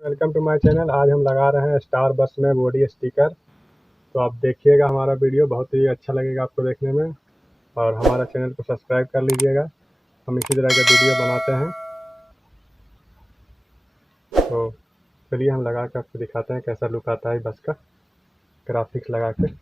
Welcome to my channel. आज हम लगा रहे हैं स्टार बस में बॉडी स्टिकर। तो आप देखिएगा, हमारा वीडियो बहुत ही अच्छा लगेगा आपको देखने में, और हमारा चैनल को सब्सक्राइब कर लीजिएगा। हम इसी तरह का वीडियो बनाते हैं। तो चलिए हम लगा कर आपको दिखाते हैं कैसा लुक आता है बस का, ग्राफिक्स लगा के।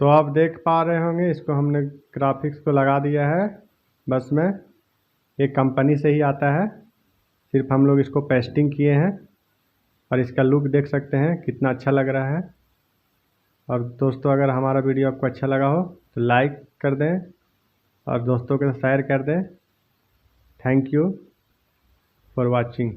तो आप देख पा रहे होंगे, इसको हमने ग्राफिक्स को लगा दिया है बस में। एक कंपनी से ही आता है, सिर्फ हम लोग इसको पेस्टिंग किए हैं, और इसका लुक देख सकते हैं कितना अच्छा लग रहा है। और दोस्तों, अगर हमारा वीडियो आपको अच्छा लगा हो तो लाइक कर दें और दोस्तों के साथ शेयर कर दें। Thank you for watching.